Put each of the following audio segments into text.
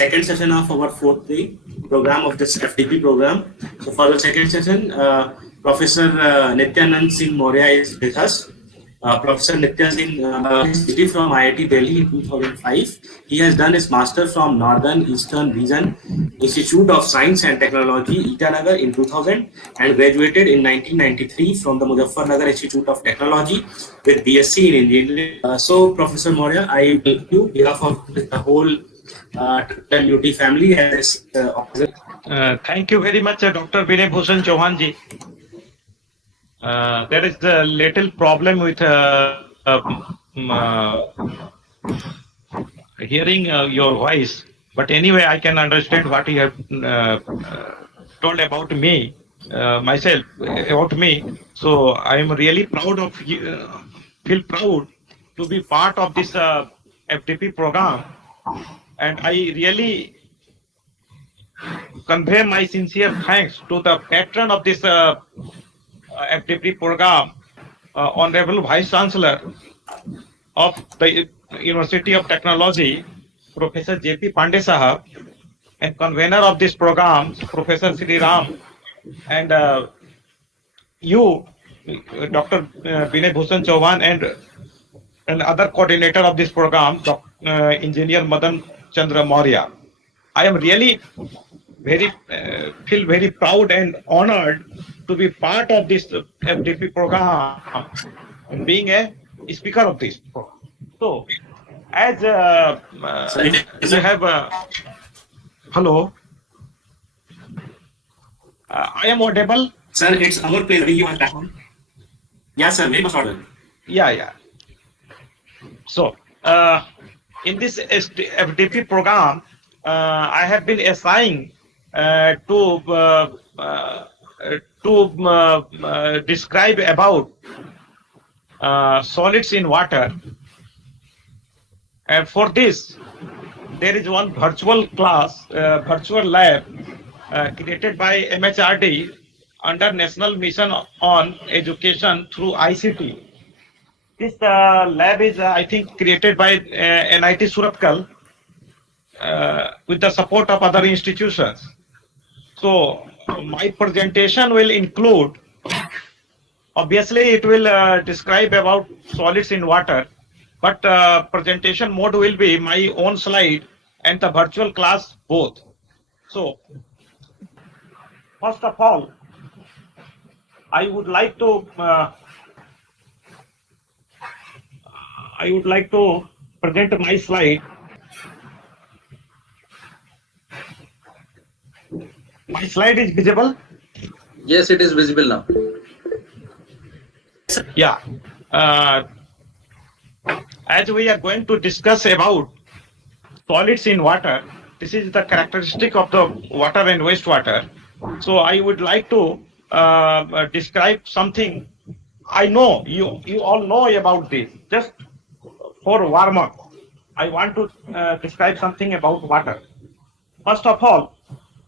second session of our fourth day program of this FDP program. So for the second session, Professor Nityanand Singh Maurya is with us. Professor Nitya Singh is PhD from IIT Delhi in 2005. He has done his master from Northern Eastern Region Institute of Science and Technology, Itanagar in 2000 and graduated in 1993 from the Muzaffarnagar Institute of Technology with BSc in Engineering. So Professor Maurya, I welcome you on behalf of the whole MMMUT family as Thank you very much, Dr. Vinay Bhushan Chauhan ji. There is a little problem with hearing your voice, but anyway, I can understand what you have told about me, myself, about me. So I am really proud of you, feel proud to be part of this FDP program, and I really convey my sincere thanks to the patron of this FDP program, Honorable Vice Chancellor of the University of Technology, Professor J.P. Pandey Sahab, and convener of this program, Professor Sri Ram, and you, Dr. Vinay Bhushan Chauhan, and other coordinator of this program, Engineer Madan Chandra Maurya. I am really feel very proud and honored to be part of this FDP program and being a speaker of this program. So, as you have, hello, I am audible. Sir, it's our pleasure you are back on. Yes, sir, very much audible. Yeah. So, in this FDP program, I have been assigned to describe about solids in water, and for this there is one virtual class, virtual lab created by MHRD under National Mission on Education through ICT. This lab is, I think, created by NIT Surathkal with the support of other institutions. So my presentation will include, obviously it will describe about solids in water, but presentation mode will be my own slide and the virtual class both. So first of all, I would like to present my slide. My slide is visible? Yes, it is visible now. Yeah. As we are going to discuss about solids in water, this is the characteristic of the water and wastewater. So I would like to describe something. I know you all know about this. Just for warm up, I want to describe something about water. First of all,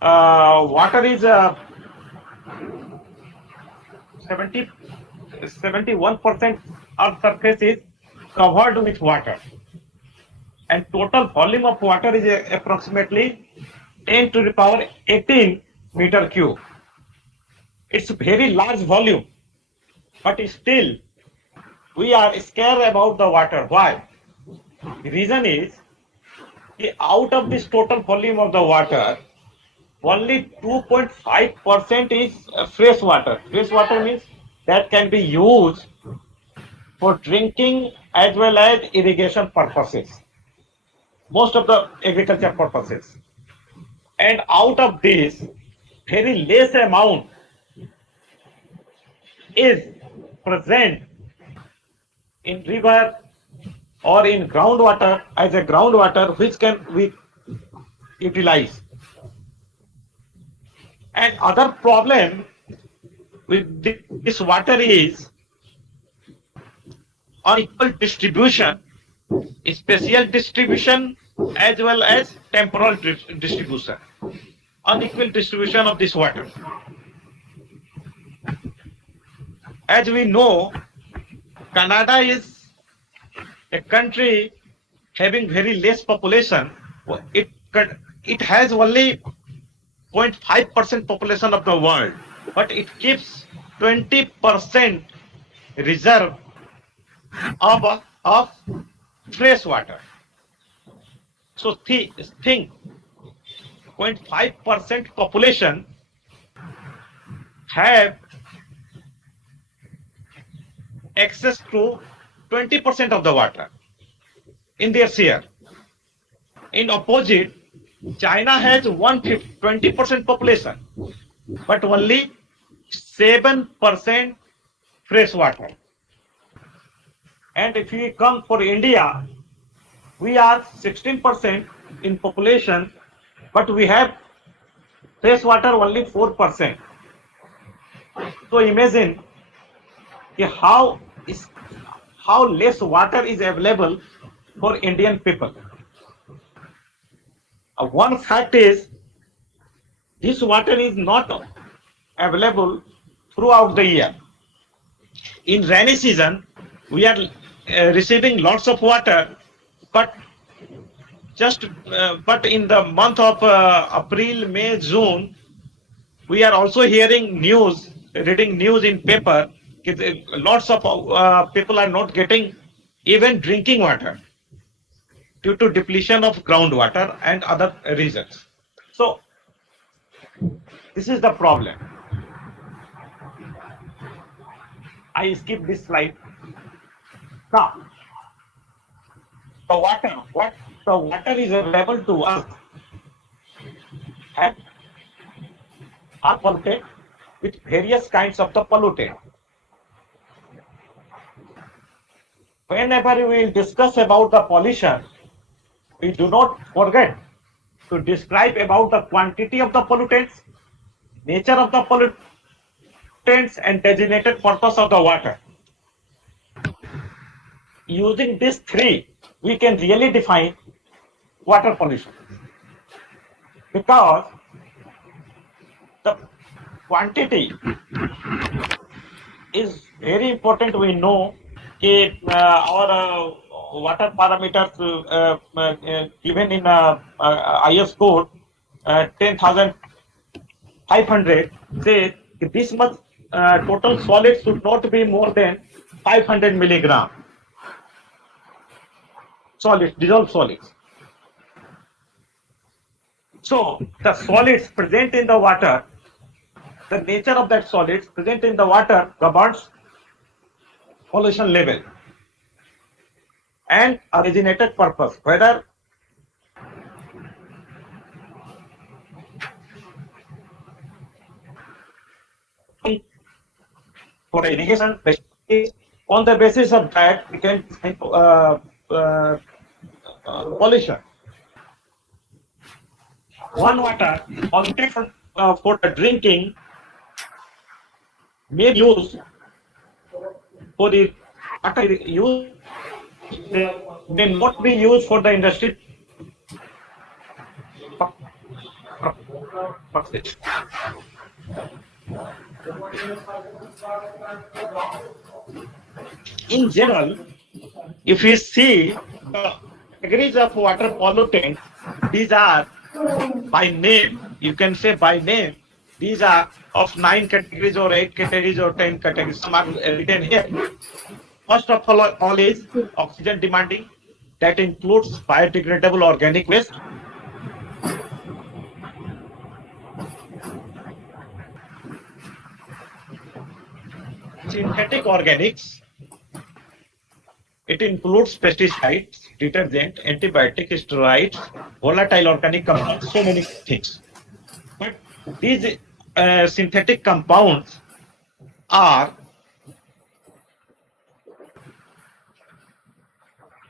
water is 71% of surface is covered with water, and total volume of water is approximately 10 to the power 18 meter cube. It's a very large volume, but still we are scared about the water. Why? The reason is, out of this total volume of the water, only 2.5% is fresh water. Fresh water means that can be used for drinking as well as irrigation purposes, most of the agriculture purposes. And out of this, very less amount is present in river or in groundwater as a groundwater, which can we utilize. And other problem with this water is unequal distribution, spatial distribution as well as temporal distribution. Unequal distribution of this water. As we know, Canada is a country having very less population. it has only 0.5% population of the world, but it keeps 20% reserve of fresh water. So think 0.5% population have access to 20% of the water in their share. In opposite, China has 20% population, but only 7% fresh water. And if we come for India, we are 16% in population, but we have fresh water only 4%. So imagine how less water is available for Indian people. One fact is this water is not available throughout the year. In rainy season, we are receiving lots of water, but but in the month of April, May, June, we are also hearing news, reading news in paper. Lots of people are not getting even drinking water due to depletion of groundwater and other reasons. So this is the problem. I skip this slide. Now, what the water is available to us and are polluted with various kinds of the pollutant. Whenever we will discuss about the pollution, we do not forget to describe about the quantity of the pollutants, nature of the pollutants, and designated purpose of the water. Using these three, we can really define water pollution, because the quantity is very important. We know our water parameters given in IS code 10,500 say this much total solid should not be more than 500 milligram solids, dissolved solids. So the solids present in the water, the nature of that solids present in the water governs pollution level and originated purpose, whether for irrigation. On the basis of that, we can pollution. One water polluted for the drinking may be used for the water use, may not be used for the industry. In general, if we see the categories of water pollutants, these are by name, you can say by name, these are of 9 categories or 8 categories or 10 categories. Some are written here. First of all is oxygen demanding, that includes biodegradable organic waste, synthetic organics. It includes pesticides, detergent, antibiotic, steroids, volatile organic compounds, so many things. But these synthetic compounds are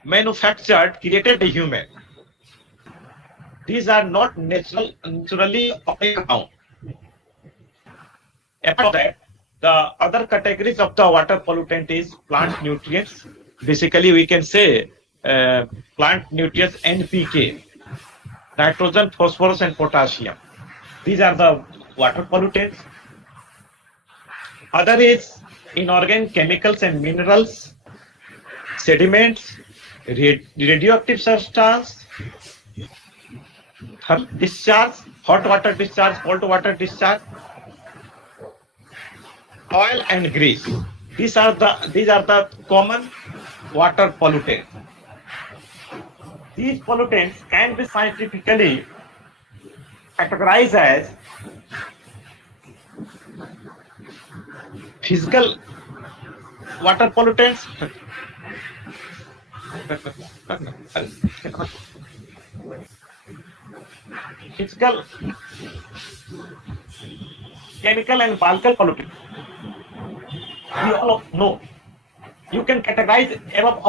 manufactured, created by human. These are not naturally found. Apart that, the other categories of the water pollutant is plant nutrients. Basically, we can say plant nutrients NPK, nitrogen, phosphorus, and potassium. These are the water pollutants. Other is inorganic chemicals and minerals, sediments, radioactive substance, discharge, hot water discharge, cold water discharge, oil and grease. These are the common water pollutants. These pollutants can be scientifically categorized as physical water pollutants, physical, chemical and biological pollutants. We all know. You can categorize above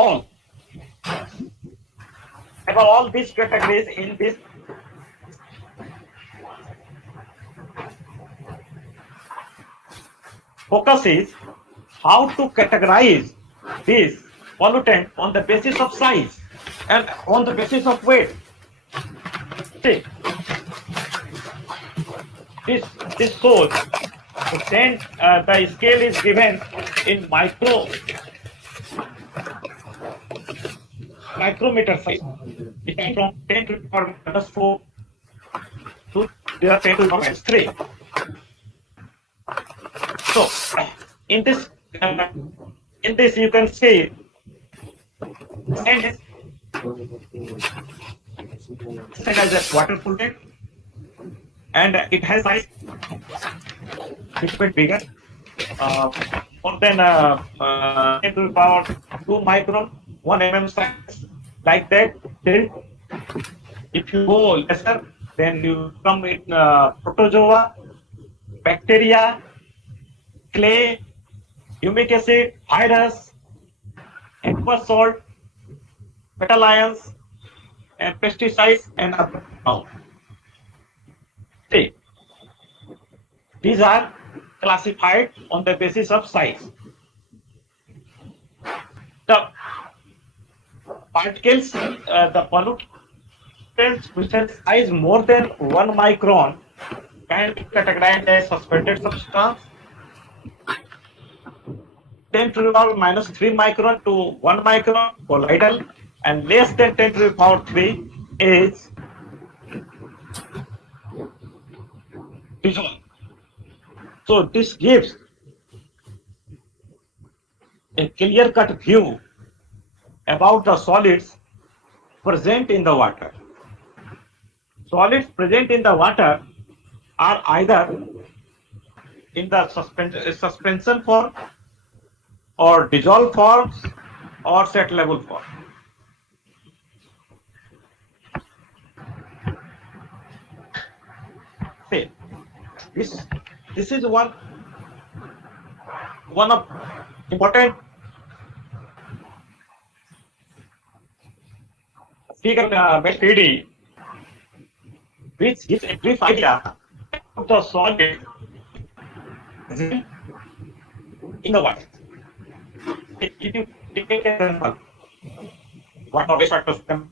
all these categories in this focus is how to categorize this pollutant on the basis of size and on the basis of weight. See, this shows then the scale is given in micrometer size. It can from 10 to the power minus 4 to 10 to the power minus 3. So in this you can see and as a water pollutant, and it has size little bit bigger, more than 10 to the power 2 micron, 1 mm size, like that. Then if you go lesser, then you come with protozoa, bacteria, clay, humic acid, virus, aqueous salt, metal ions, and pesticides and other compounds. See, these are classified on the basis of size. The particles, the pollutants which has size more than 1 micron can be categorized as suspended substance. 10 to the power minus 3 micron to 1 micron colloidal, and less than 10 to the power 3 is dissolved. So this gives a clear-cut view about the solids present in the water. Solids present in the water are either in the suspension form or dissolved forms or set level form. See, this is one of important figure 3D, which gives a brief idea of the solid in the water. If you take an example, water wastewater system,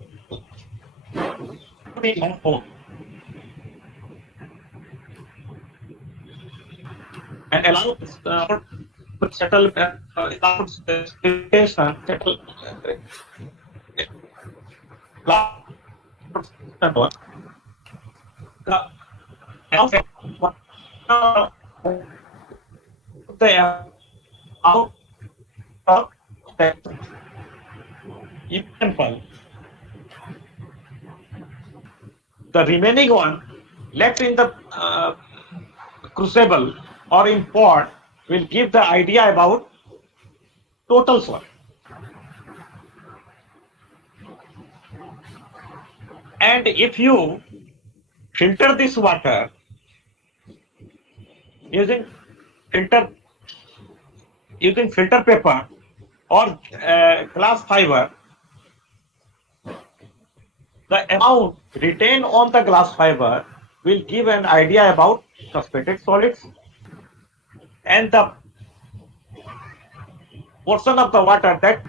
to be known and allow settle out of that example, the remaining one left in the crucible or in pot will give the idea about total solid. And if you filter this water using filter paper or glass fiber, the amount retained on the glass fiber will give an idea about suspended solids, and the portion of the water that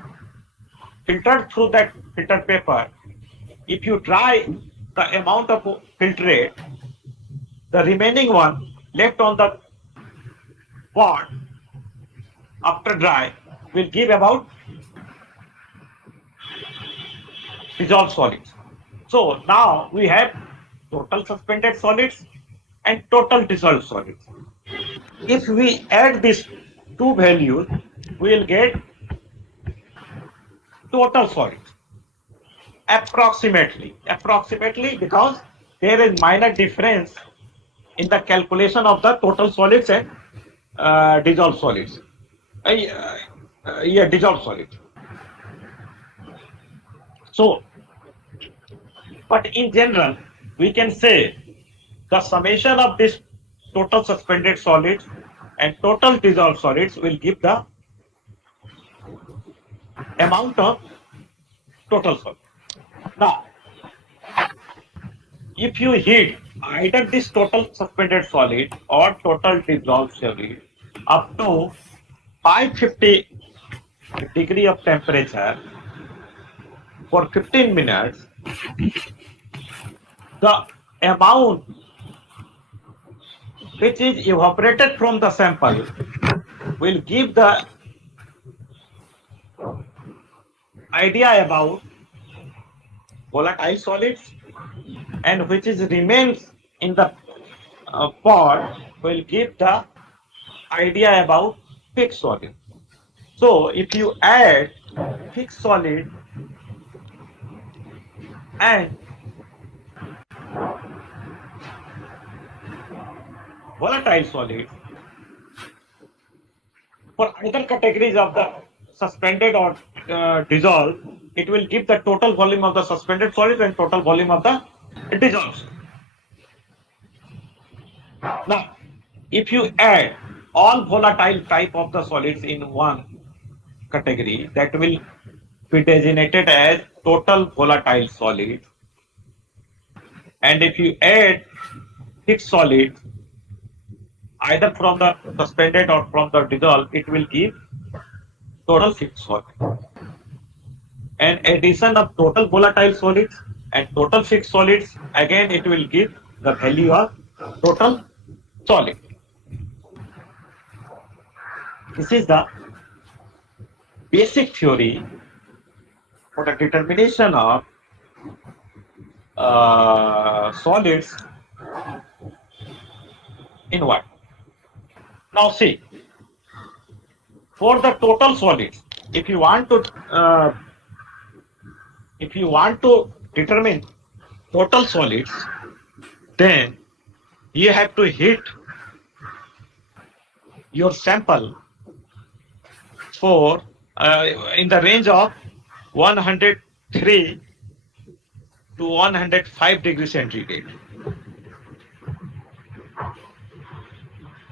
filtered through that filter paper, if you dry the amount of filtrate, the remaining one left on the pot after dry will give about dissolved solids. So now we have total suspended solids and total dissolved solids. If we add these two values, we will get total solids. Approximately because there is minor difference in the calculation of the total solids and dissolved solids. Dissolved solids. So, but in general, we can say the summation of this total suspended solids and total dissolved solids will give the amount of total solid. Now, if you heat either this total suspended solid or total dissolved solid up to 550 degree of temperature for 15 minutes, the amount which is evaporated from the sample will give the idea about volatile solids, and which is remains in the pot will give the idea about fixed solid. So if you add fixed solid and volatile solids for either categories of the suspended or dissolved, it will give the total volume of the suspended solid and total volume of the dissolved. Now, if you add all volatile type of the solids in one category, that will be designated as total volatile solid. And if you add fixed solid either from the suspended or from the dissolved, it will give total fixed solid. And addition of total volatile solids and total fixed solids, again it will give the value of total solid. This is the basic theory for the determination of solids in water. Now see, for the total solids, if you want to determine total solids, then you have to heat your sample for in the range of 103 to 105 degrees centigrade.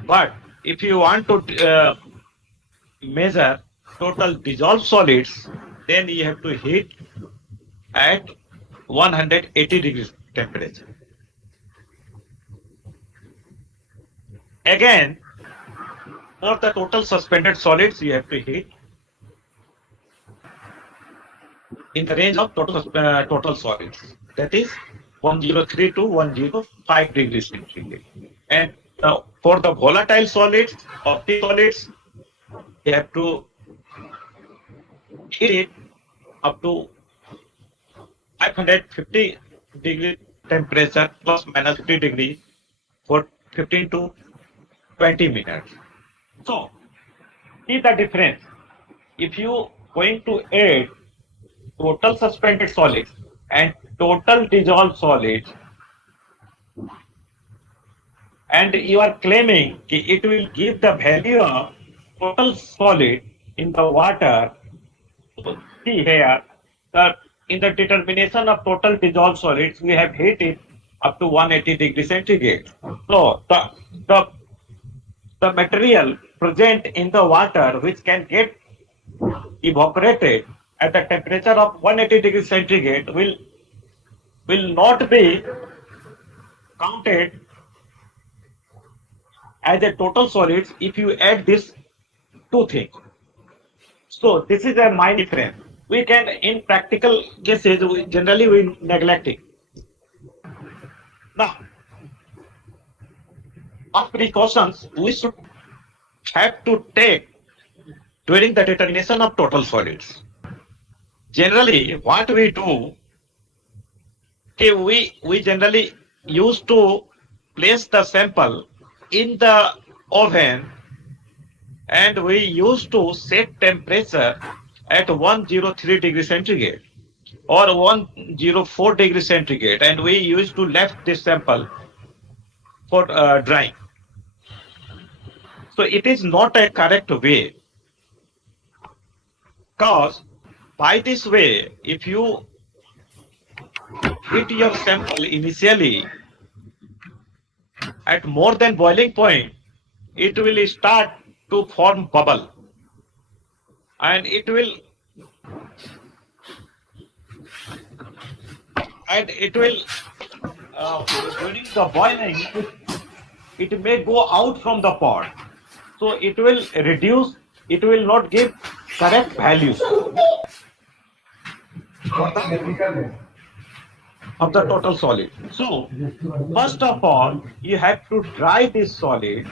But if you want to measure total dissolved solids, then you have to heat at 180 degrees temperature. Again, for the total suspended solids, you have to heat in the range of total solids, that is 103 to 105 degrees centigrade. And for the volatile solids of the solids, you have to heat it up to 550 degree temperature plus minus 50 degree for 15 to 20 minutes. So, see the difference. If you going to add total suspended solids and total dissolved solids, and you are claiming it will give the value of total solid in the water. So see here that in the determination of total dissolved solids, we have heated up to 180 degrees centigrade. So the material present in the water which can get evaporated at the temperature of 180 degrees centigrade will not be counted as a total solids if you add these two things. So this is a minor difference. We can, in practical cases, generally we neglect it. Now, what precautions we should have to take during the determination of total solids? Generally, what we do, we generally used to place the sample in the oven, and we used to set temperature at 103 degrees centigrade or 104 degrees centigrade, and we used to left this sample for drying. So it is not a correct way, because by this way, if you heat your sample initially at more than boiling point, it will start to form bubble, and it will during the boiling, it may go out from the pot, so it will reduce, it will not give correct values of the total solid. So first of all, you have to dry this solid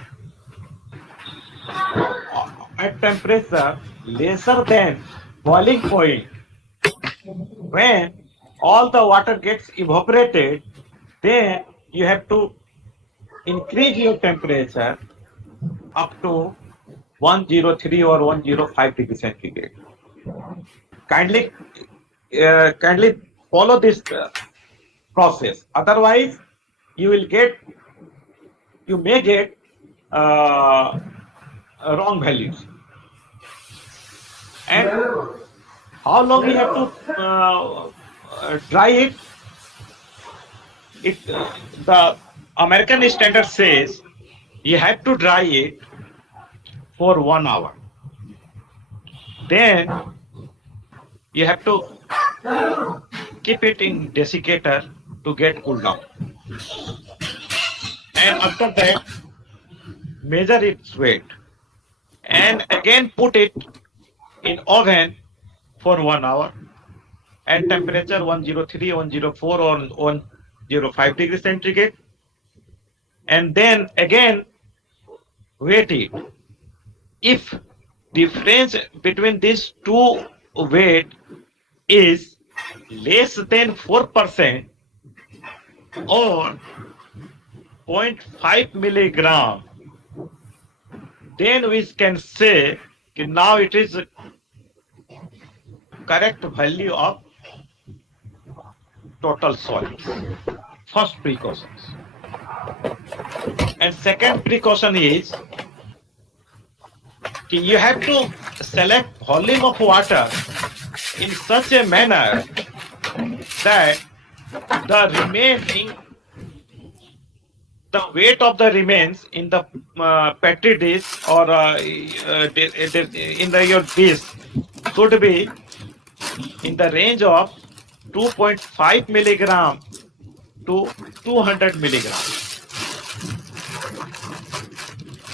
at temperature lesser than boiling point. When all the water gets evaporated, then you have to increase your temperature up to 103 or 105 degrees centigrade. Kindly follow this process. Otherwise, you may get wrong values. And how long you have to dry it? The American standard says you have to dry it for 1 hour. Then you have to keep it in desiccator to get cooled down. And after that, measure its weight and again put it in oven for 1 hour at temperature 103, 104 or 105 degrees centigrade, and then again weight it. If difference between these two weight is less than 4% or 0.5 milligram, then we can say now it is correct value of total solids. First precautions. And second precaution is you have to select volume of water in such a manner that the weight of the remains in the petri dish or in your dish should be in the range of 2.5 milligram to 200 milligram.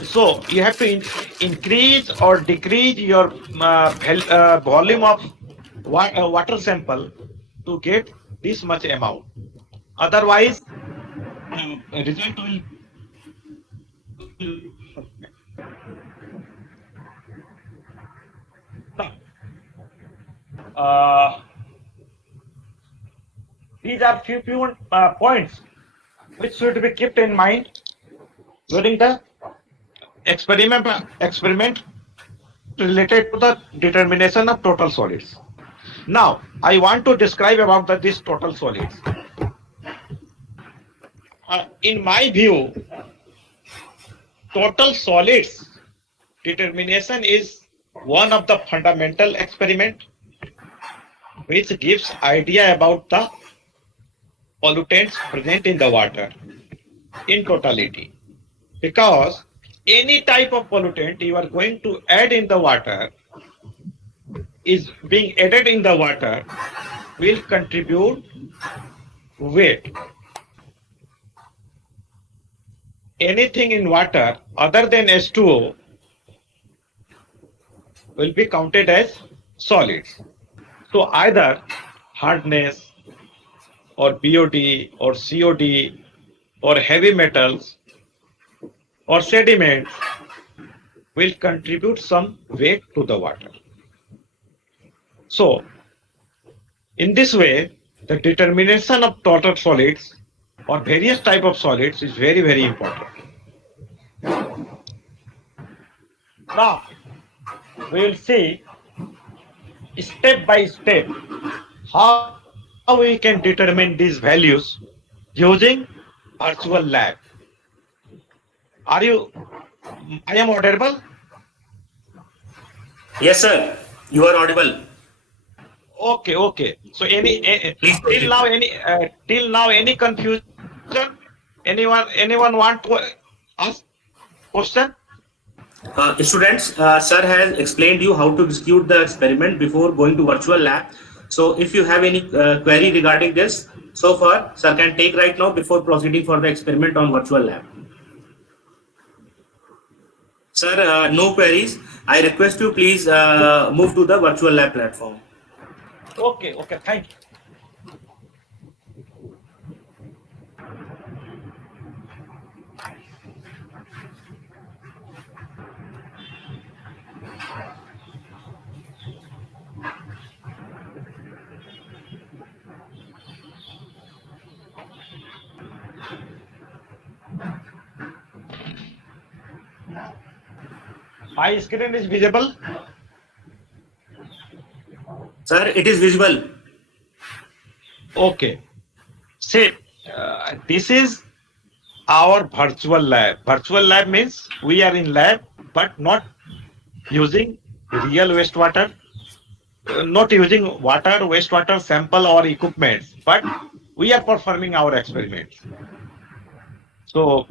So you have to increase or decrease your volume of water sample to get this much amount. Otherwise, result will these are few points which should be kept in mind during the experiment related to the determination of total solids. Now, I want to describe about these total solids. In my view, total solids determination is one of the fundamental experiment which gives idea about the pollutants present in the water in totality. Because any type of pollutant you are going to add in the water is being added in the water will contribute weight. Anything in water other than H2O will be counted as solids. So either hardness or BOD or COD or heavy metals or sediments will contribute some weight to the water. So in this way, the determination of total solids or various type of solids is very, very important. Now, we will see step by step how we can determine these values using virtual lab. Are you, I am audible? Yes, sir. You are audible. Okay, okay. So Please proceed. till now any confusion? Anyone want to ask question? Students, sir has explained you how to execute the experiment before going to virtual lab. So if you have any query regarding this, so far, sir can take right now before proceeding for the experiment on virtual lab. Sir, no queries. I request you please move to the virtual lab platform. Okay, okay. Thank you. My screen is visible. Sir, it is visible. Okay. See, this is our virtual lab. Virtual lab means we are in lab, but not using real wastewater, not using water, wastewater sample or equipments, but we are performing our experiments. So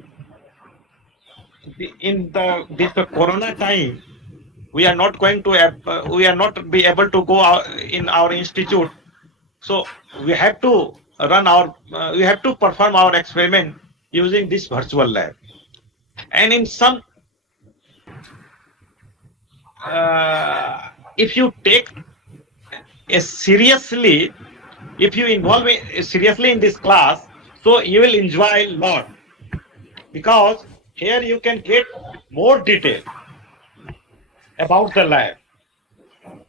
in this Corona time, we are not going to we are not be able to go out in our institute. So we have to we have to perform our experiment using this virtual lab. And in some, if you take seriously, if you involve seriously in this class, so you will enjoy a lot, because here you can get more detail about the lab.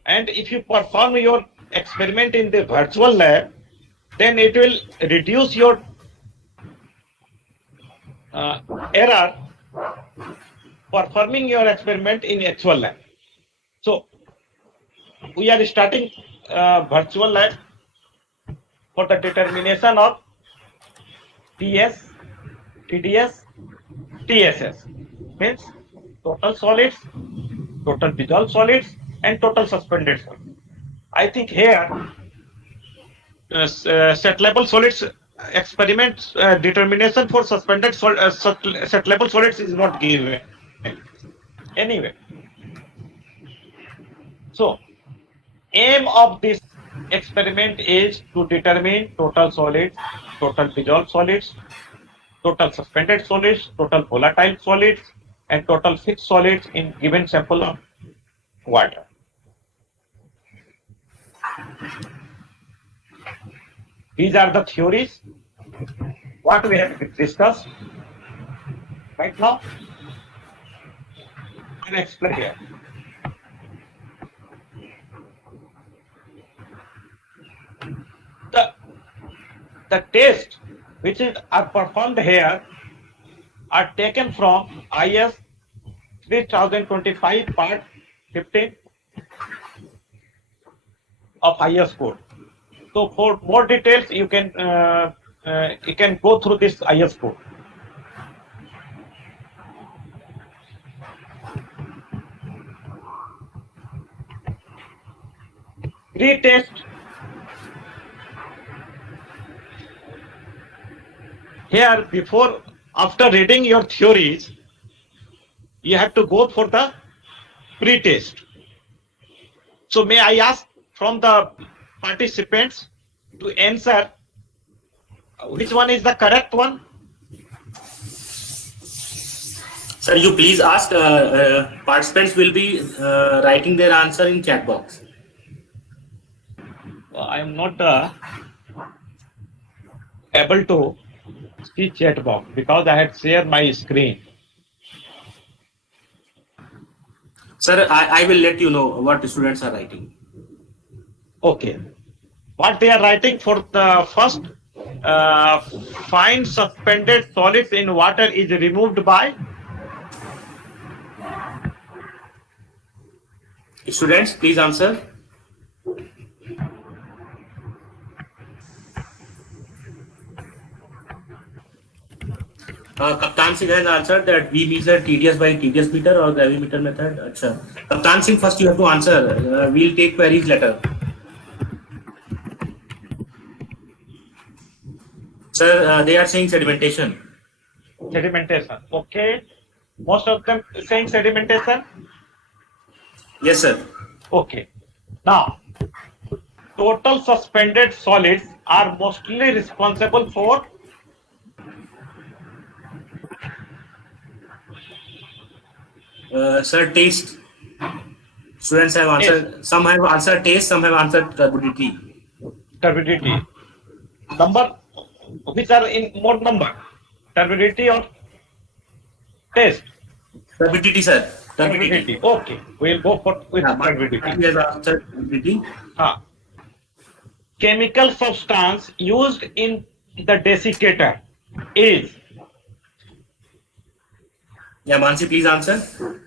And if you perform your experiment in the virtual lab, then it will reduce your error performing your experiment in actual lab. So we are starting virtual lab for the determination of TS, TDS, TSS, means total solids, total dissolved solids, and total suspended solids. I think here set level solids experiment determination for suspended set level solids is not given anyway. So aim of this experiment is to determine total solids, total dissolved solids, total suspended solids, total volatile solids, and total fixed solids in given sample of water. These are the theories what we have discussed right now. And explain here. The tests which are performed here are taken from IS 3025 part 15 of IS code. So for more details, you can go through this IS code. Pre-test. Here, after reading your theories, you have to go for the pre-test. So may I ask from the participants to answer which one is the correct one? Sir, you please ask. Participants will be writing their answer in chat box. I am not able to see chat box because I had shared my screen. Sir, I will let you know what students are writing. Okay. What they are writing for the first uh, fine suspended solids in water is removed by? Students, please answer. Kaptan Singh has answered that we measure TDS by TDS meter or gravimeter method. Achha. Kaptan Singh, first you have to answer. We'll take queries later. Sir, they are saying sedimentation. Sedimentation. Okay. Most of them saying sedimentation. Yes, sir. Okay. Now, total suspended solids are mostly responsible for Sir, taste. Students have answered. Some have answered taste. Some have answered turbidity. turbidity. Number, which are in more number? Turbidity or taste? Turbidity, sir. Turbidity. Okay. We'll go for with turbidity. Has answered turbidity. Chemical substance used in the desiccator is? Yeah, Mansi, please answer.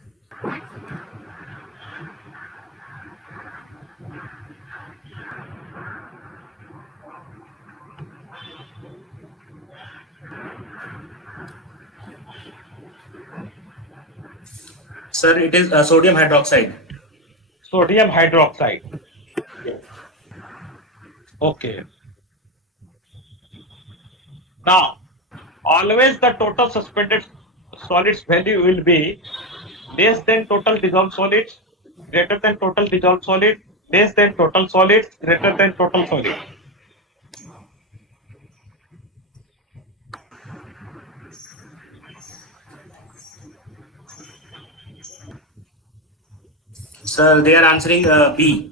Sir, it is sodium hydroxide. Sodium hydroxide. Okay. Now, always the total suspended solids value will be less than total dissolved solids, greater than total dissolved solid, less than total solids, greater than total solid. Sir, they are answering B,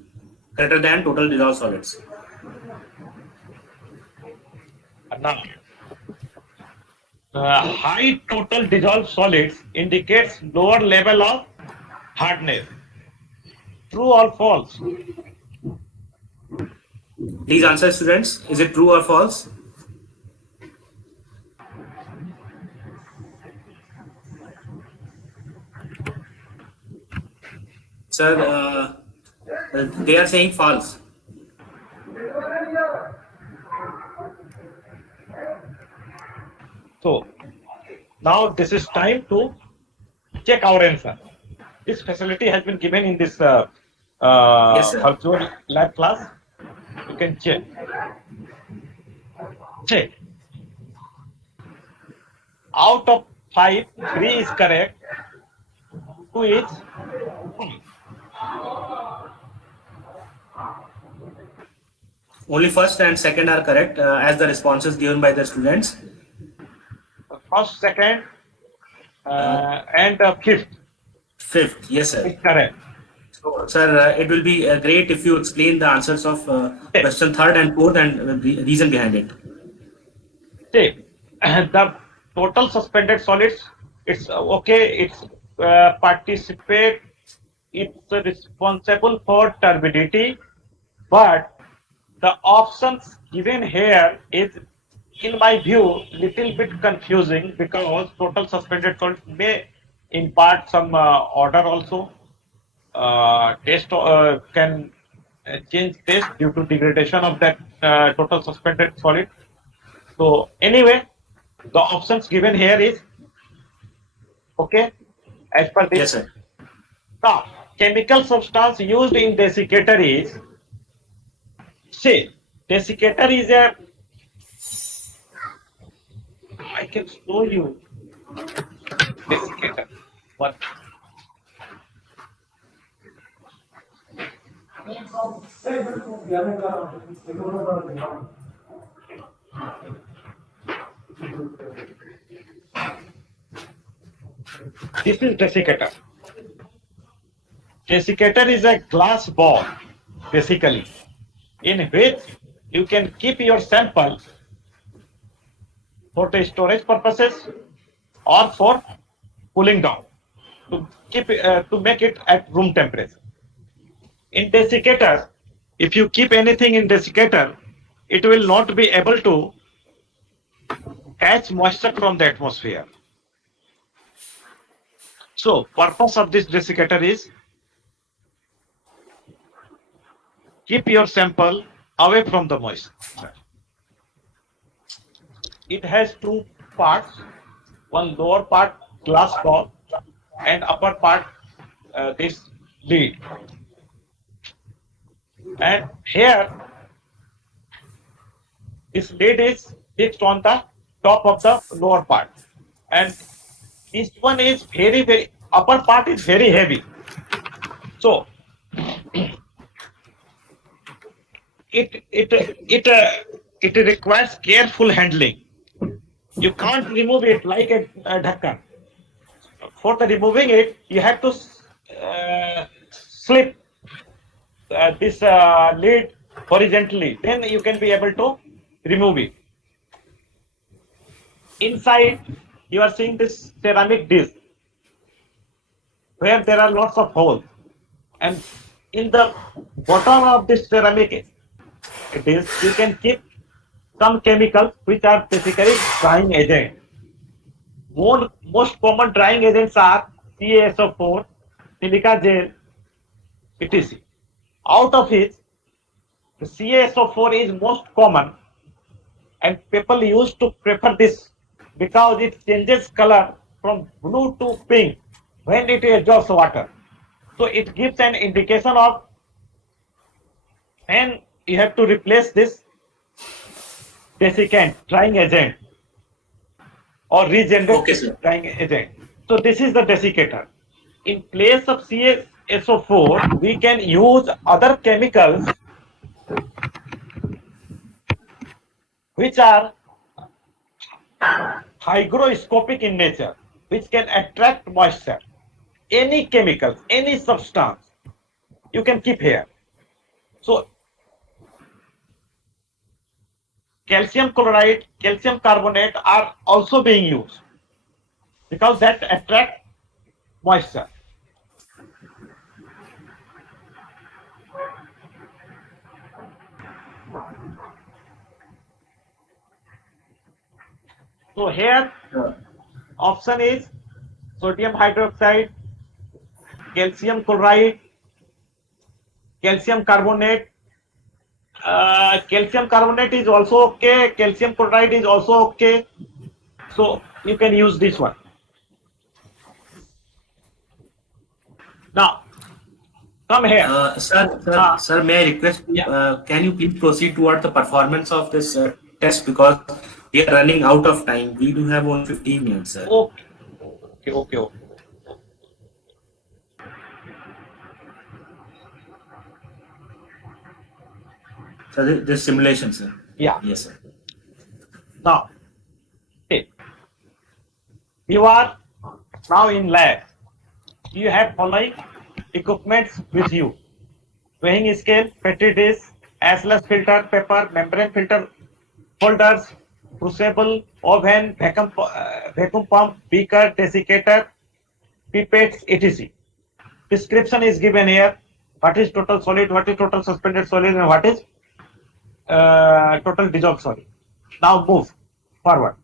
greater than total dissolved solids. Now, high total dissolved solids indicates lower level of hardness. True or false? Please answer, students. Is it true or false? Sir, they are saying false. So, now this is time to check our answer. This facility has been given in this Yes, sir. virtual lab class. You can check. Check. Out of 5, 3 is correct. 2 is Only first and second are correct as the responses given by the students. first, second, and fifth Fifth, yes, sir. is correct. So, sir, it will be great if you explain the answers of question third and fourth and the reason behind it. See, the total suspended solids, it's okay, it's participate, it's responsible for turbidity, but the options given here is, in my view, little bit confusing because total suspended solids may impart some order also. Taste can change taste due to degradation of that total suspended solid. So anyway, the options given here is okay as per this. Yes, sir. Now, chemical substance used in desiccator is, say, desiccator is a, I can show you desiccator. What? This is desiccator. Desiccator is a glass ball, basically, in which you can keep your sample for the storage purposes or for cooling down to keep to make it at room temperature. In desiccator, if you keep anything in desiccator, it will not be able to catch moisture from the atmosphere. So purpose of this desiccator is keep your sample away from the moisture. It has two parts, one lower part glass top and upper part this lid. And here this lid is fixed on the top of the lower part. And this one is very, upper part is very heavy. So it requires careful handling. You can't remove it like a dhakkan. For the removing it, you have to slip this lid horizontally. Then you can be able to remove it. Inside, you are seeing this ceramic disc where there are lots of holes. And in the bottom of this ceramic disc, you can keep some chemicals which are basically drying agents. Most common drying agents are CaSO4, silica gel, etc. Out of it, the CaSO4 is most common, and people used to prefer this because it changes color from blue to pink when it absorbs water. So it gives an indication of when you have to replace this desiccant drying agent or regenerate Okay, sir. drying agent. So this is the desiccator. In place of CaSO4, we can use other chemicals which are hygroscopic in nature, which can attract moisture. Any chemicals, any substance, you can keep here. So calcium chloride, calcium carbonate are also being used because that attract moisture. So here option is sodium hydroxide, calcium chloride, calcium carbonate. Calcium carbonate is also okay. Calcium chloride is also okay. So you can use this one. Now, come here. Sir, may I request you, Yeah. can you please proceed toward the performance of this test, because we are running out of time. We do have only 15 minutes, sir. Okay. So this simulation, sir. Yeah. Yes, sir. Now, okay. You are now in lab. You have following equipments with you: weighing scale, petri dish, ashless filter, paper, membrane filter holders, crucible, oven, vacuum pump, beaker, desiccator, pipettes, etc. Description is given here. What is total solid, what is total suspended solid, and what is total dissolved solid. Now move forward.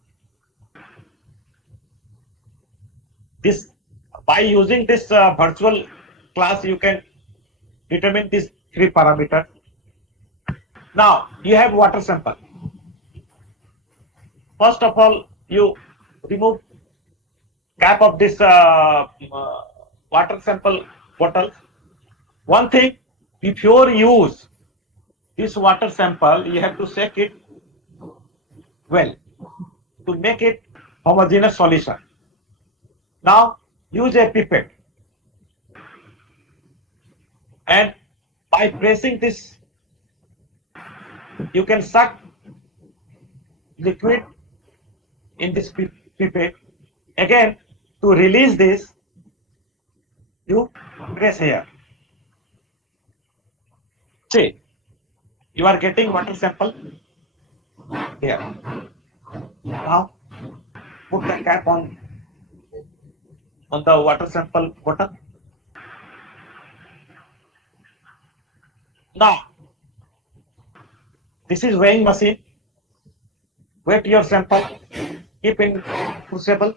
This by using this virtual class, you can determine these three parameters. Now you have water sample. First of all, you remove cap of this water sample bottle. One thing, before use this water sample, you have to shake it well to make it homogeneous solution. Now use a pipette, and by pressing this, you can suck liquid in this pipette. Again, to release this, you press here. See, you are getting water sample here. Now put the cap on the water sample bottle. Now this is weighing machine. Wet your sample, keep in crucible.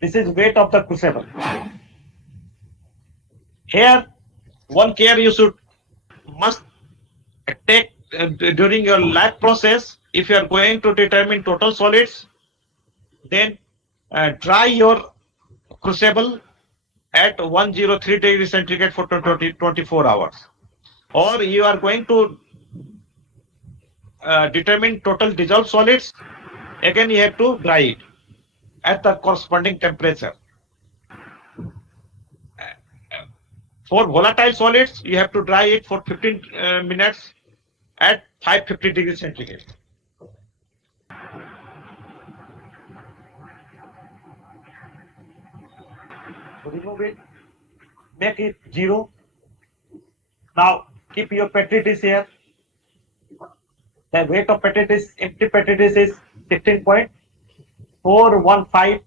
This is weight of the crucible. Here, one care you must take during your lab process. If you are going to determine total solids, then dry your crucible at 103 degrees centigrade for 24 hours. Or you are going to determine total dissolved solids, again you have to dry it at the corresponding temperature. For volatile solids, you have to dry it for 15 minutes at 550 degrees centigrade. Remove it, make it 0. Now keep your petri dish here. The weight of petri dish, empty petri dish is 16.415.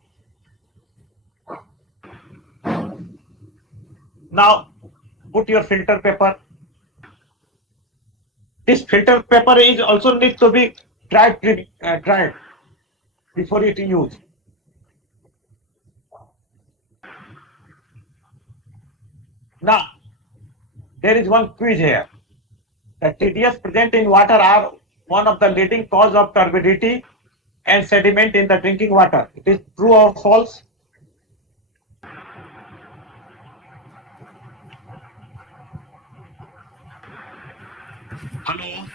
Now put your filter paper. This filter paper is also need to be dried before it used. Now there is one quiz here. The TDS present in water are one of the leading cause of turbidity and sediment in the drinking water. It is true or false? Hello.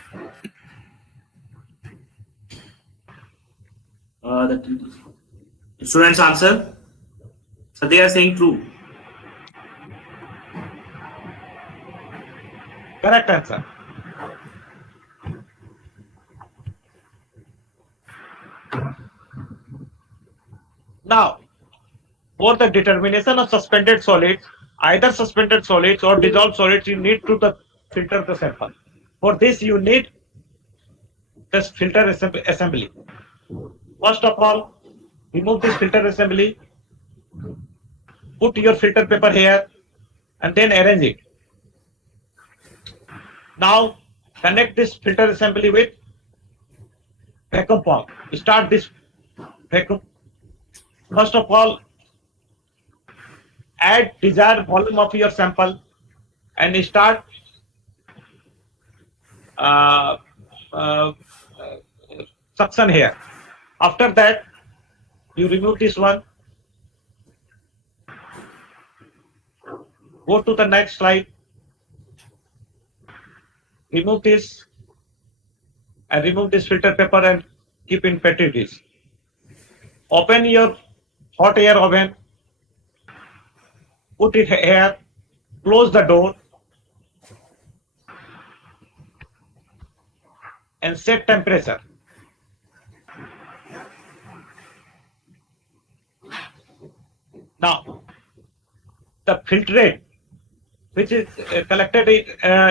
The students answer. So they are saying true. Correct answer. Now, for the determination of suspended solids, either suspended solids or dissolved solids, you need to filter the sample. For this, you need this filter assembly. First of all, remove this filter assembly, put your filter paper here, and then arrange it. Now, connect this filter assembly with vacuum pump. Start this vacuum. First of all, add desired volume of your sample and start suction here. After that, you remove this one. Go to the next slide. Remove this and remove this filter paper and keep in petri dish. Open your hot air oven. Put it here. Close the door and set temperature. Now, the filtrate which is collected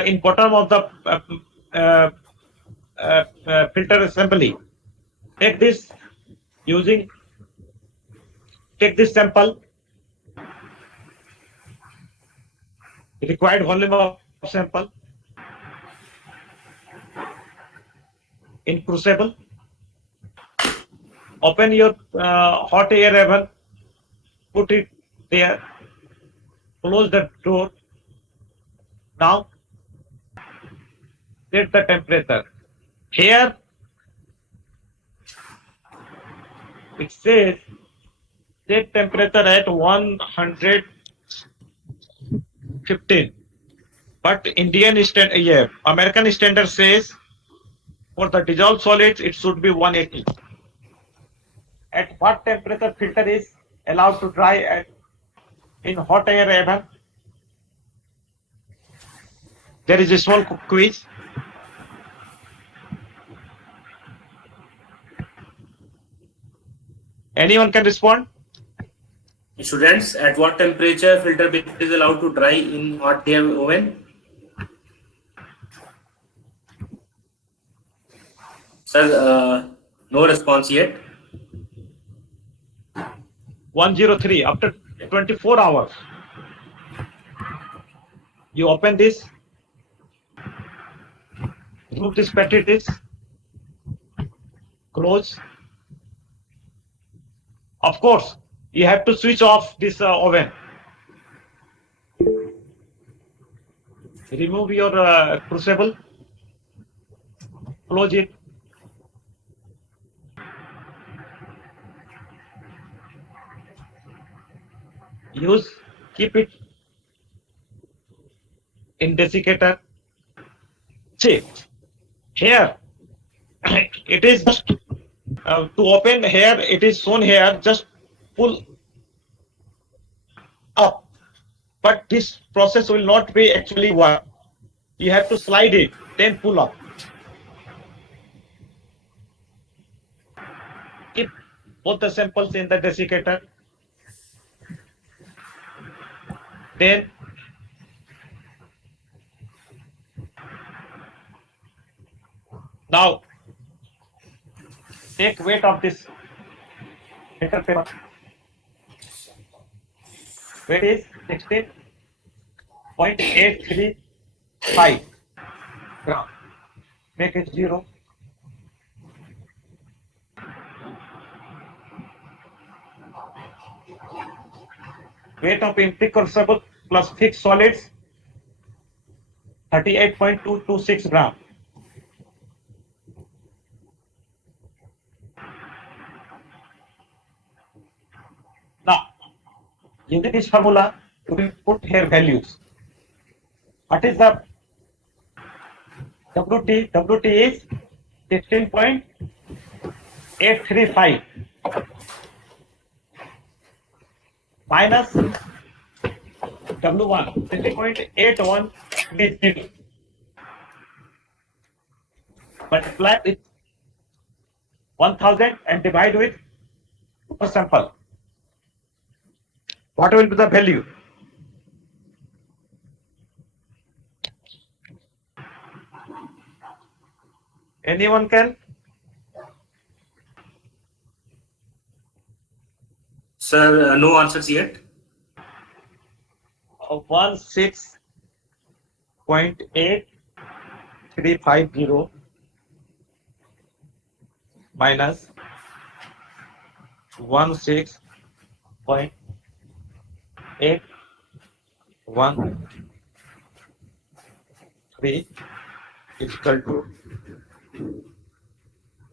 in bottom of the filter assembly. Take this sample, required volume of sample in crucible. Open your hot air oven, put it there, close the door. Now set the temperature. Here it says set temperature at 115, but American standard says for the dissolved solids it should be 180. At what temperature filter is allowed to dry in hot air oven? There is a small quiz. Anyone can respond? Students, at what temperature filter paper is allowed to dry in hot air oven? Sir, no response yet. 103 after 24 hours. You open this, remove this petri dish, close. Of course, you have to switch off this oven. Remove your crucible, close it. Keep it in desiccator. See, here it is just to open here, it is shown here, just pull up. But this process will not be actually work. You have to slide it, then pull up. Keep both the samples in the desiccator. Then now take weight of this meter paper. Weight is 16.835 gram. Make it 0. Weight of empty crucible plus fixed solids 38.226 gram. Now, using this formula, we will put here values. What is the WT? WT is 16.835 minus W1, 20.8130. Multiply with 1000 and divide with per sample. What will be the value? Anyone can? Sir, no answers yet. 16.8350 minus 16.813 is equal to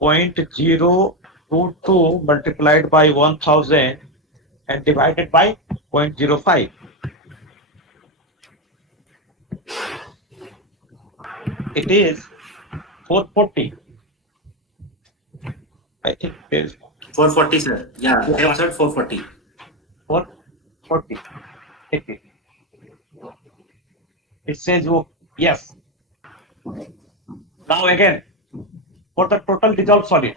0.022 multiplied by 1000 and divided by 0.05. It is 440. I think there is 440, sir. Yeah, I answered 440. 440. Okay. It says, oh, yes. Now again, for the total dissolved solid,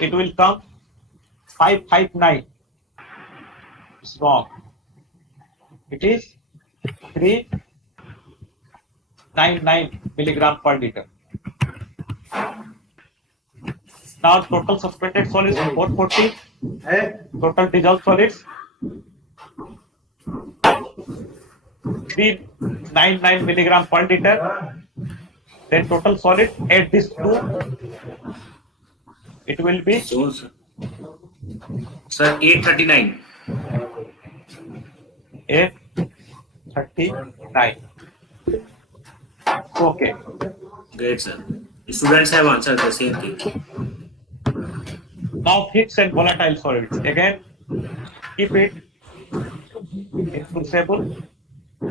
it will come 559. It's wrong. It is 399 milligram per liter. Now total suspended solids 440. Total dissolved solids 399 milligram per liter. Then total solid, add this two, it will be So, sir, 839. 839. Okay. Great, sir. The students have answered the same thing. Now fixed and volatile solids. Again, keep it in crucible.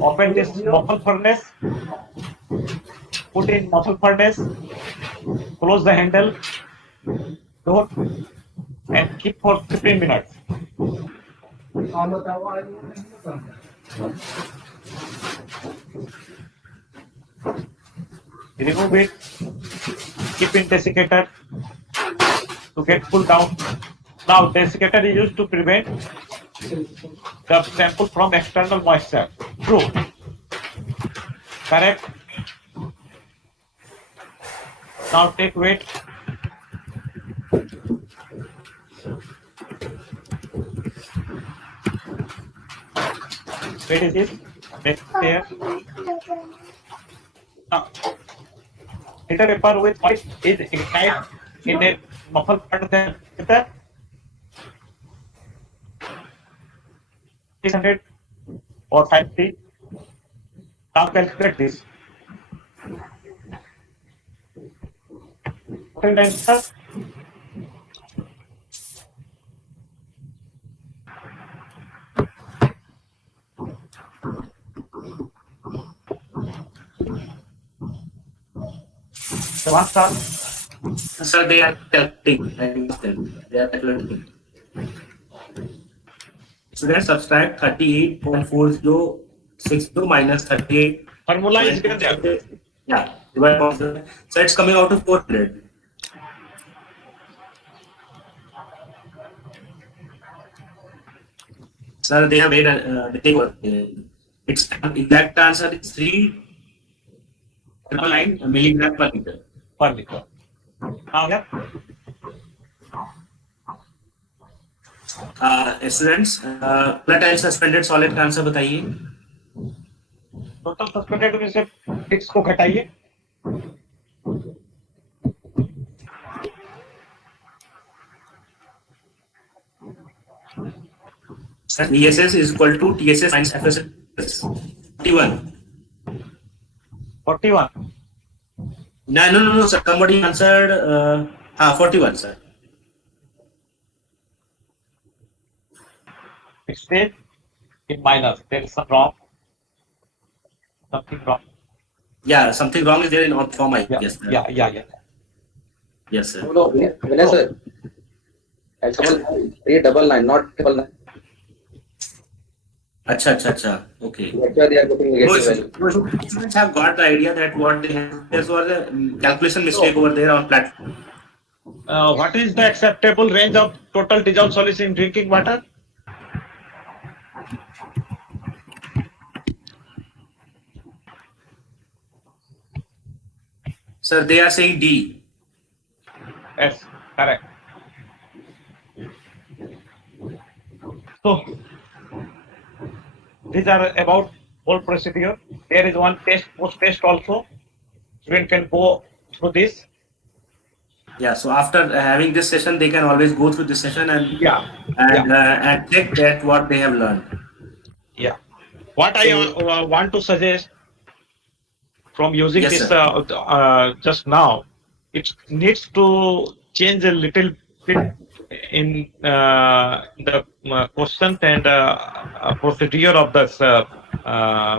Open this muffle furnace. Put in muffle furnace. Close the handle, door, and keep for 15 minutes. Remove it. Keep in desiccator to get pulled down. Now desiccator is used to prevent the sample from external moisture. True. Correct. Now take weight. Weight is it? Next here. Now heater paper with oil is ignite in a muffled part of the heater. 600 or 50. Now calculate this. What is the answer? So what's that? Sir, they are calculating. I understand. They are calculating. Students subtract 38.4062 minus 38. Formula is given there. Yeah. So it's coming out to 400. Sir, they have made a its exact answer is 3.9 milligram per liter. Per liter. Now here. Students, volatile suspended solid का answer बताइए. Total suspended में से x को घटाइए. Sir, ESS is equal to TSS minus FSS. 41. 41. No, sir. Somebody answered 41, sir. It's there in minus. There is some wrong. Something wrong. Yeah, something wrong is there in form I. Yeah, Yes, sir. yeah. Yes, sir. No, Vinay sir. At 399, not 999. Acha. Okay. That's why they are putting negative value. Students have got the idea that what they have. There was a calculation mistake over there on platform. What is the acceptable range of total dissolved solution in drinking water? Sir, they are saying D. Yes, correct. So, these are about whole procedure. There is one test, post test also. Student can go through this. Yeah, so after having this session, they can always go through this session and and check that what they have learned. Yeah. What I want to suggest from using Yes, this just now, it needs to change a little bit in the question and procedure of this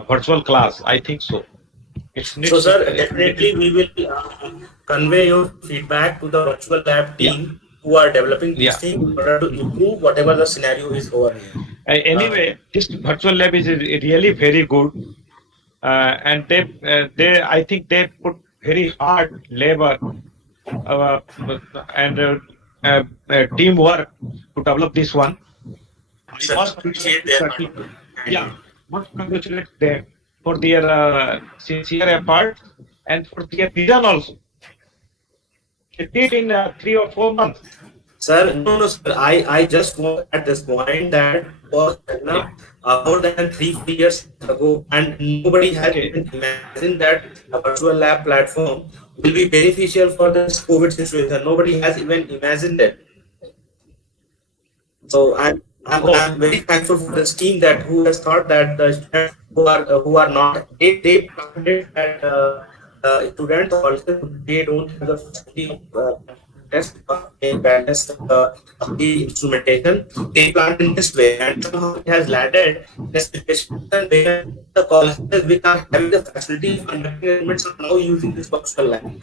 virtual class. I think so. So, sir, definitely we will convey your feedback to the virtual lab team who are developing this thing in order to improve whatever the scenario is over here. Anyway, this virtual lab is really very good, and they I think they put very hard labor and teamwork to develop this one. Sir, appreciate their hard work. Must congratulate them for their sincere effort and for their vision also. They did in 3 or 4 months. Sir, no, sir. I just want at this point that was more than 3 years ago, and nobody had even imagined that a virtual lab platform will be beneficial for this COVID situation. Nobody has even imagined it. So I'm very thankful for this team that who has thought that the students who are not they planted that students also they don't have the facility test balance the instrumentation. They plant in this way, and somehow it has landed in a situation where the colleges which are having the facility for conducting experiments are now using this virtual lab.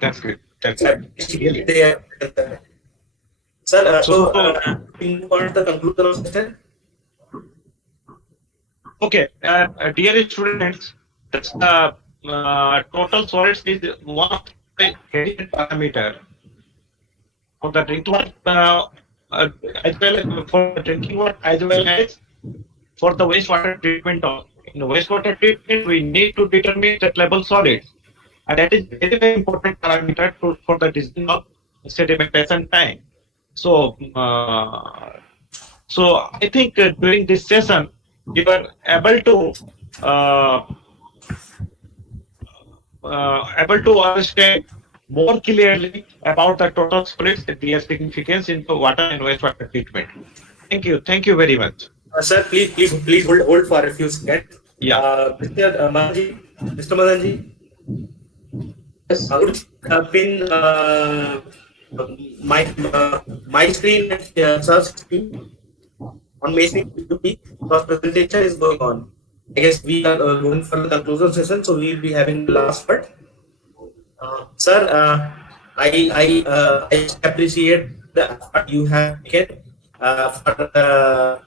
That's great. That's really there. Sir, we move on to the conclusion of the session. Okay, dear students, the total solids is one of the parameter for the drinking water as well as for the drinking water as well as for the wastewater treatment. In wastewater treatment, we need to determine that level solids, and that is very, very important parameter for the decision of sedimentation time. So, I think during this session, you were able to able to understand more clearly about the total solids and their significance in the water and wastewater treatment. Thank you. Thank you very much. Sir, please hold for a few seconds. Yeah. Mr. Madanji, Yes. would you pin my my screen and sir's screen on my screen because presentation is going on. I guess we are going for the conclusion session, so we will be having the last part. Sir, I appreciate the effort you have taken for the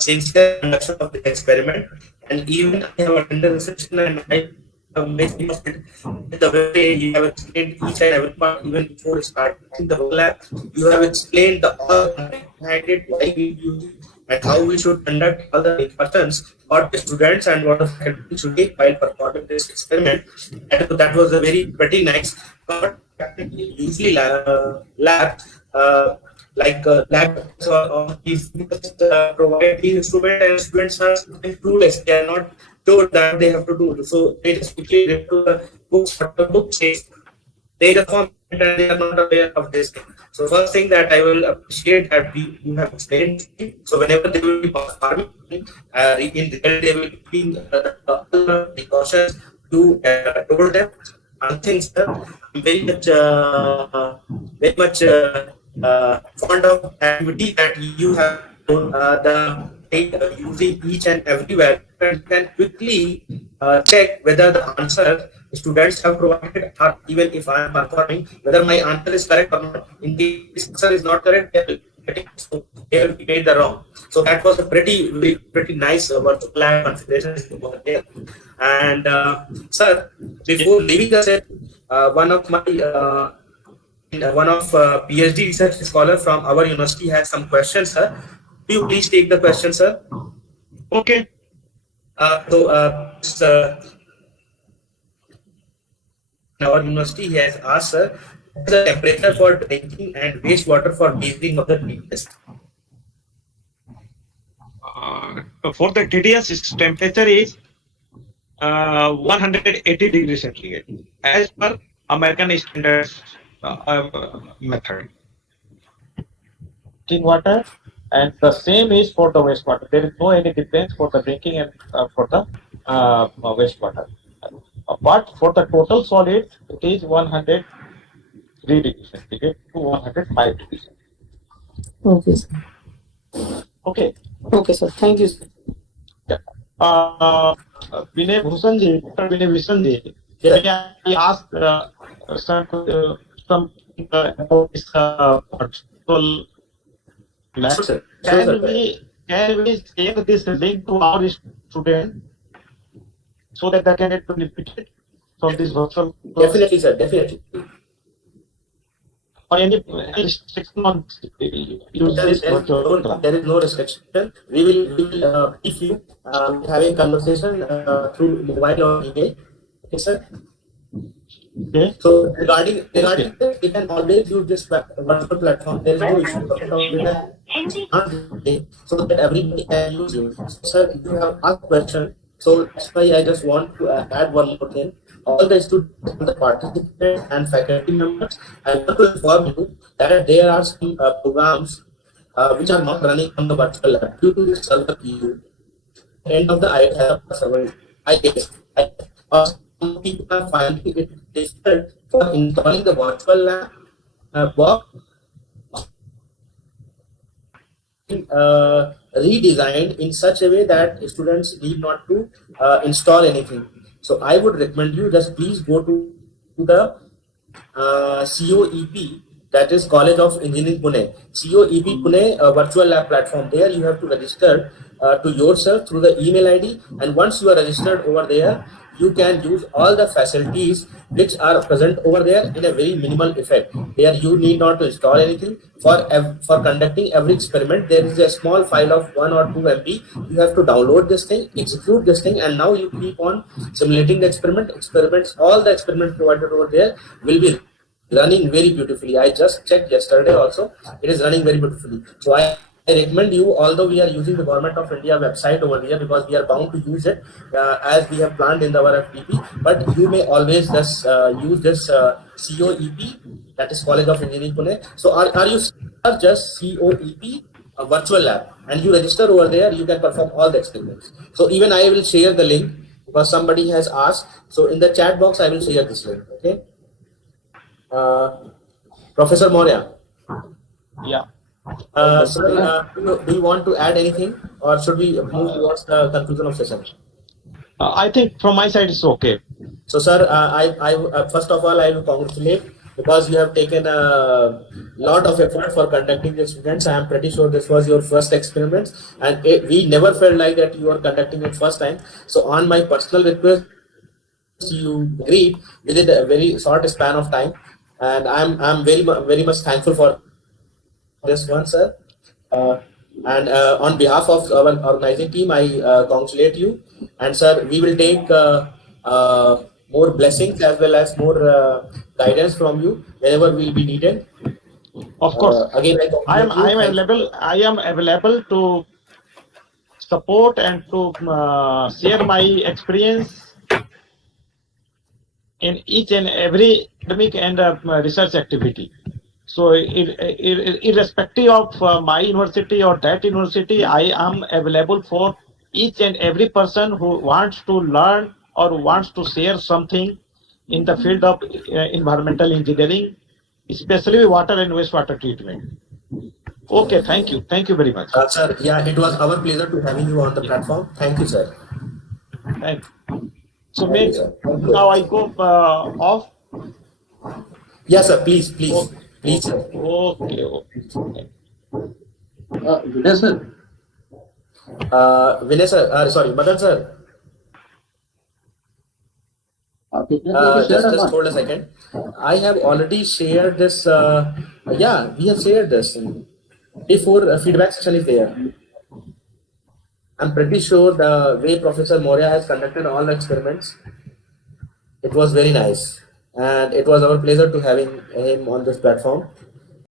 sincere conduction of the experiment, and even I have attended the session and I have made the way you have explained each and every part, even before starting the whole lab, you have explained the all behind it, why we use it, and how we should conduct all the precautions, what the students and what the faculty should take while performing this experiment. And that was a very pretty nice, but usually lab lab or these provide the instrument and students are clueless. They are not told that they have to do. So they just quickly read to the books, what the book says. They just form and they are not aware of this thing. So first thing that I will appreciate that you have explained. So whenever they will be performing in real they will be the precautions you told them. I think sir, I'm very much fond of activity that you have the using each and everywhere and can quickly check whether the answer students have provided or even if I am performing whether my answer is correct or not. In case answer is not correct, they will be made the wrong. So that was a pretty nice virtual lab configuration over there. And sir, before leaving the set, one of my PhD research scholar from our university has some questions, sir. Will you please take the question, sir? Okay. Our university has asked, sir, the temperature for drinking and wastewater for bathing of the TDS. For the TDS, its temperature is 180 degrees centigrade as per American standards method. Drinking water, and the same is for the wastewater. There is no any difference for the drinking and for the wastewater. But for the total solids, it is 103 degrees centigrade to 105 degrees centigrade. Okay, sir. Okay. Okay, sir. Thank you, sir. Yeah. Vinay Bhusanji, Dr. Vinay Bhusanji, I asked some about this virtual lab. Can we share this link to our student so that they can get benefited from this virtual? Definitely, sir. Definitely. Or any restriction on use this virtual? There is no restriction. We will if you have a conversation through mobile or email. Okay, sir. Okay. So regarding this, we can always use this virtual platform. There is no issue. So that everybody can use it. So, sir, you have asked question. So that's why I just want to add one more thing. All the students, the participants and faculty members, I want to inform you that there are some programs which are not running on the virtual lab due to the server issue. End of the server, I guess. Some people are finding it difficult for installing the virtual lab box. Redesigned in such a way that students need not to install anything. So I would recommend you just please go to the COEP, that is College of Engineering Pune, COEP Pune virtual lab platform. There you have to register to yourself through the email ID, and once you are registered over there, you can use all the facilities which are present over there in a very minimal effect. There you need not to install anything. For conducting every experiment, there is a small file of 1 or 2 MB. You have to download this thing, execute this thing, and now you keep on simulating the experiments. All the experiments provided over there will be running very beautifully. I just checked yesterday also. It is running very beautifully. So I I recommend you, although we are using the Government of India website over here because we are bound to use it as we have planned in our FDP, but you may always just use this COEP, that is College of Engineering Pune. So are you just COEP virtual lab and you register over there, you can perform all the experiments. So even I will share the link because somebody has asked. So in the chat box, I will share this link. Okay. Professor Maurya. Yeah. Sir, do you want to add anything, or should we move towards the conclusion of session? I think from my side it's okay. So, sir, first of all, I will congratulate because you have taken a lot of effort for conducting the experiments. I am pretty sure this was your first experiment, and we never felt like that you are conducting it first time. So, on my personal request, you agreed within a very short span of time, and I'm very much thankful for this one, sir. And on behalf of our organizing team, I congratulate you. And sir, we will take more blessings as well as more guidance from you whenever will be needed. Of course. Again, I am available to support and to share my experience in each and every academic and research activity. So irrespective of my university or that university, I am available for each and every person who wants to learn or wants to share something in the field of environmental engineering, especially water and wastewater treatment. Okay, thank you. Thank you very much. Sir, yeah, it was our pleasure to having you on the platform. Thank you, sir. Thank you. So Thank you, now I go off. Yes, sir. Please, please, sir. Okay. Vinay sir. Vinay sir, sorry, Madan sir. Just hold a second. I have already shared this. Yeah, we have shared this. Before feedback session is there. I'm pretty sure the way Professor Maurya has conducted all the experiments, it was very nice, and it was our pleasure to having him on this platform.